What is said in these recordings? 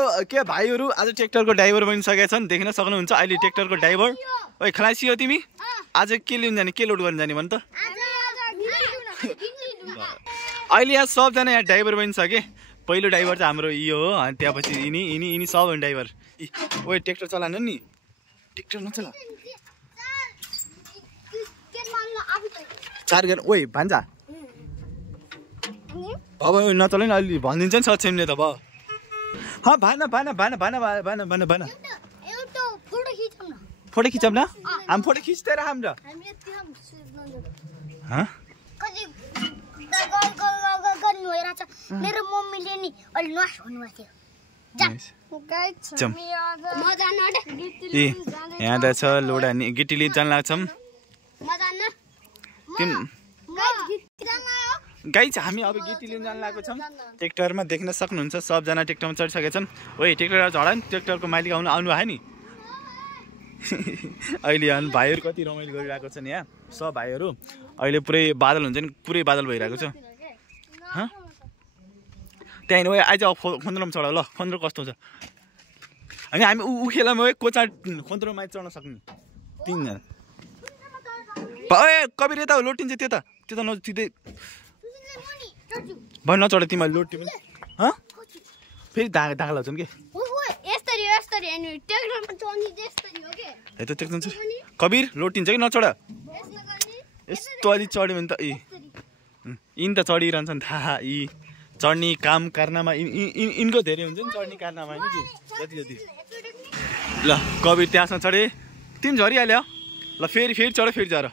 के भाइहरू आज ट्र्याक्टरको ड्राइभर बनिसकेका छन्, देख्न सक्नुहुन्छ अहिले ट्र्याक्टरको ड्राइभर। ओइ खलासी हो तिमी? आज के लिन जाने, के लोड गर्न जाने भन त? अहिले यहाँ सबजना यहाँ ड्राइभर बनिसके। पहिलो ड्राइभर चाहिँ हाम्रो यो हो, अनि त्यसपछि यिनी सब ड्राइभर। ओइ ट्र्याक्टर चलाएन नि, ट्र्याक्टर नचला चार गरेर। ओइ भान्जा अब नचला नि, अलि भनिदिन्छ नि सक्षमले त भयो। भाना फोटो खिचौँ न, हामी फोटो खिच्दै हाम्रो। मेरो मम्मीले नि अलि नस भन्नुभएको थियो। यहाँ त छ लोड हान्ने, गिटी लिन जान लाग्छौँ। गाई चाहिँ हामी अब गिटी लिन जान लागेको छौँ। ट्र्याक्टरमा देख्न सक्नुहुन्छ सबजना ट्र्याक्टरमा चढिसकेका छन्। ओइ ट्र्याक्टर झडा नि, ट्र्याक्टरको मालिक आउनु भयो नि। अहिले अनि भाइहरू कति रमाइलो गरिरहेको छन् यहाँ सब भाइहरू। अहिले पुरै बादल हुन्छ नि, पुरै बादल भइरहेको छ। त्यहाँदेखि ओइ आइज खोन्द्रोमा चढ ल, खोन्द्रो कस्तो छ। अनि हामी उखेलामा कोचा खोन्द्रोमा चढ्न सक्ने तिनजना। कबिर यता लोटिन्छ, त्यो त नजिकै भयो नचढ तिमीले लोड तिमीले। फेरि धागा लाग्छन् कि कबिर लोटिन्छ कि नचढ। यस्तो अलि चढ्यो भने त यिन त चढिरहन्छ नि थाहा। यी चढ्ने काम कारनामा यिनको धेरै हुन्छ नि, चढ्ने कारनामा होइन कि जति जति। ल कबिर त्यहाँसम्म चढे, तिमी झरिहाल्यो ल। फेरि चढ, फेरि झर।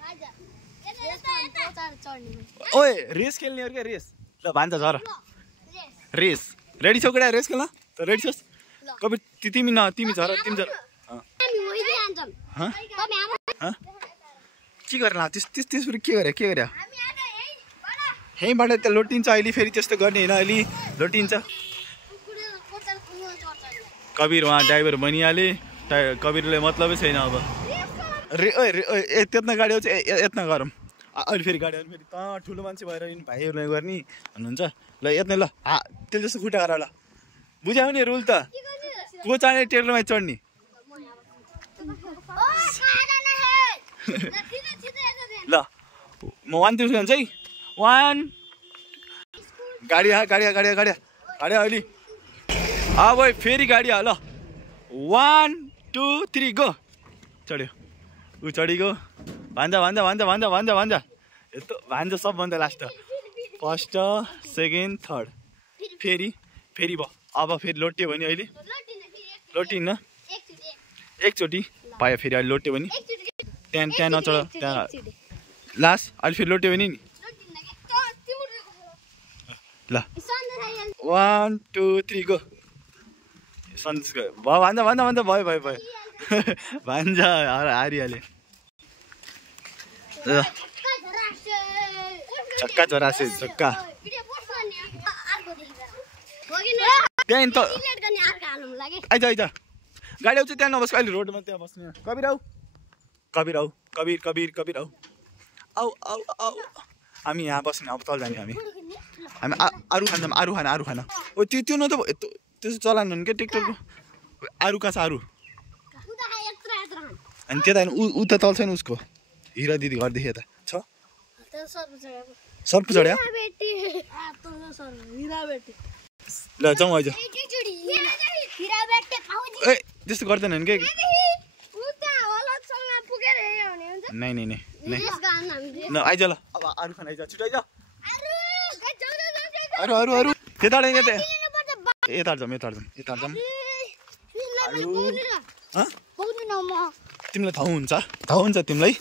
ओए रेस खेल्ने हो क्या, रेस। ल भान्जा झर, रेस। रेडी छौ केटा रेस खेल्न? रेडी छस्? कबिर तिमी झर, तिमी झर। के गरेर ला त्यसबाट के गरे? यहीँबाट त लोटिन्छ अहिले, फेरि त्यस्तो गर्ने होइन, अहिले लोटिन्छ। कबिर वहाँ ड्राइभर बनिहाले, कबिरले मतलबै छैन अब। त्यत्न गाडी आउँछ यत्न गरौँ। अहिले फेरि गाडी आउने, फेरि त ठुलो मान्छे भएर यिनी भाइहरूले गर्ने भन्नुहुन्छ। ल यत्न ल त्यसले जस्तो खुट्टा गरेर ल बुझायो नि रुल त। को चाँडै ट्र्याक्टरमा चढ्ने। ल म 1 2 भन्छ है। 1 गाडी अहिले अब फेरि गाडी ल 1 2 3 गो। चढ्यो ऊ चढिगयो। भान्जा यस्तो भान्जा सबभन्दा लास्ट, फर्स्ट सेकेन्ड थर्ड। फेरि भयो। अब फेरि लोट्यो भने अहिले लोटिन्न, एकचोटि भयो। फेरि अहिले लोट्यो भने त्यहाँ नचढ, त्यहाँ लास्ट। अहिले फेरि लोट्यो भने नि ल 1 2 3 गो। सन्देश गयो भयो। भान्जा भयो। भान्जा हारिहाल्यो। छक्का चौरासे छक्का। त्यहाँ त आइज गाडी आउँछ, त्यहाँ नबस् अहिले रोडमा, त्यहाँ बस्ने। कबिर आऊ आऊ। हामी यहाँ बस्ने, अब तल जाने। हामी आरु खाना। ओ त्यो न त त्यसो चलानु भने क्या ट्र्याक्टरको। आरु कहाँ छ आरु? अनि त्यता ऊ त तल छैन उसको, हिरा दिदी घरदेखि यता छ। सर्प चढ्यो ल जाउँ आइज। ए त्यस्तो गर्दैन के? नै ल आइज ल। अब आरु खाना आइज, छिटो आइज। अरू त्यता यता जाउँ। तिमीलाई थाहा हुन्छ तिमीलाई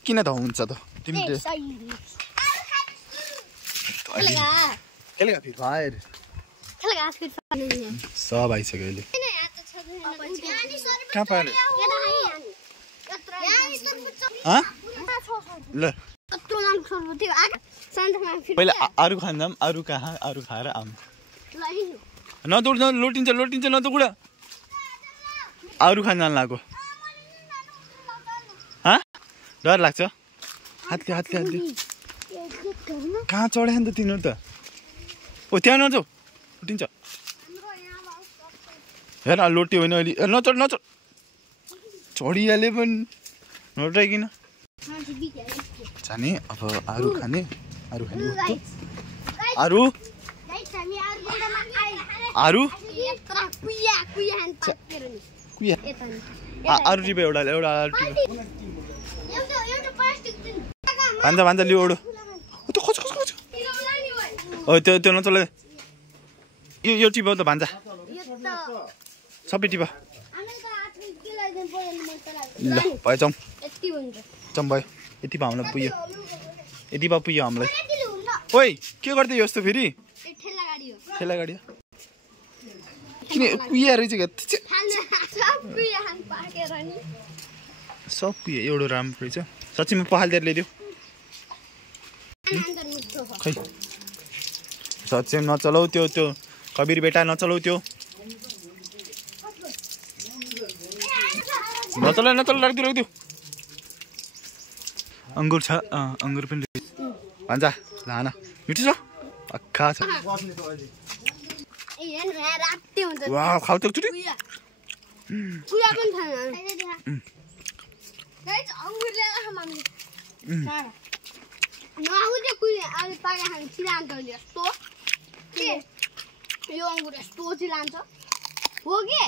किन थाहा हुन्छ त? तिमीले खेलेगा फ्री फायर सब आइसक्यो अहिले। कहाँ पायो ल पहिला अरू खान्छौँ। अरू कहाँ अरू खाएर आऊँ। नदौड लोटिन्छ नदौड। अरू खान जान लाग्यो। डर लाग्छ। हातले कहाँ चढ्यो नि त तिनीहरू त। ओ त्यहाँ नजाऊ, उठिन्छ। हेर लोटे होइन अहिले नचढ नचढ चढिहाले पनि नउठाइकिन जाने अब आरु खाने आरु आरु आरु आरु टिप एउटा भान्जा भान्जा लियो ओडो त्यो खोज खोज खोज हो त्यो नचला यो टिप त भान्जा सबै टिप ल भयो जाउँ जाउँ भयो यति भयो हामीलाई पुग्यो यति भयो पुग्यो हामीलाई ओइ के गर्दै यो यस्तो फेरि ठेला गाडी किन कुहिया रहेछ सब कुहियो एउटा राम्रो रहेछ साँच्चीमा पखालिदिएर ल्याइदियो खै साँच्चै नचलाउ त्यो कबिर बेटा नचलाउ त्यो नचला राखिदियो अङ्गुर छ अङ्गुर पनि भान्जा लान मिठो छ अक्खा छ वाह खाऊ त एकचोटि यो अङ्गुर यस्तो चाहिँ लान्छ हो कि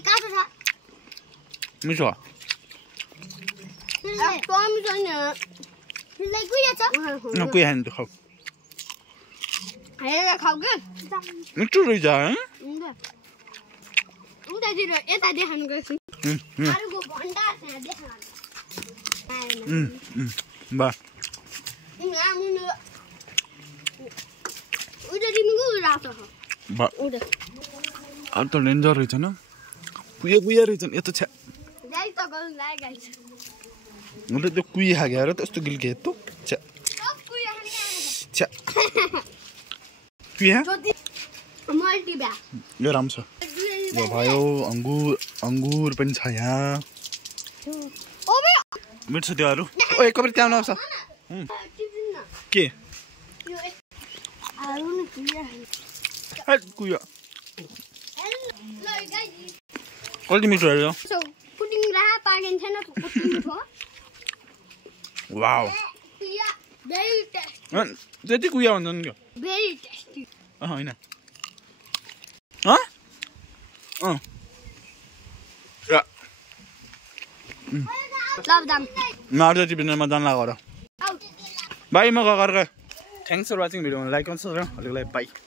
काँचो छ मिठो कुहिया खानु खाऊ खाऊ कि मिठो रहेछ उतातिर यता देखाउनु गएको बा अब त डेन्जर रहेछ न कुहिया रहेछ नि यस्तो छ्या मैले त्यो कुहिया खाएर त यस्तो गिल्के यस्तो छ्या छ्या कुहिया यो राम्रो छ यो भयो अङ्गुर पनि छ यहाँ मिठो छ त्योहरू ओए कहिले त्यहाँ आउँछ के कुहिया कति मिठो रहेछ वाउ त्यति कुहिया भन्छ नि क्या होइन मार्दै टिपेनमा जान लागर बाई म गएर thanks for watching video like गर्नुहोस् र अलिकलाई बाई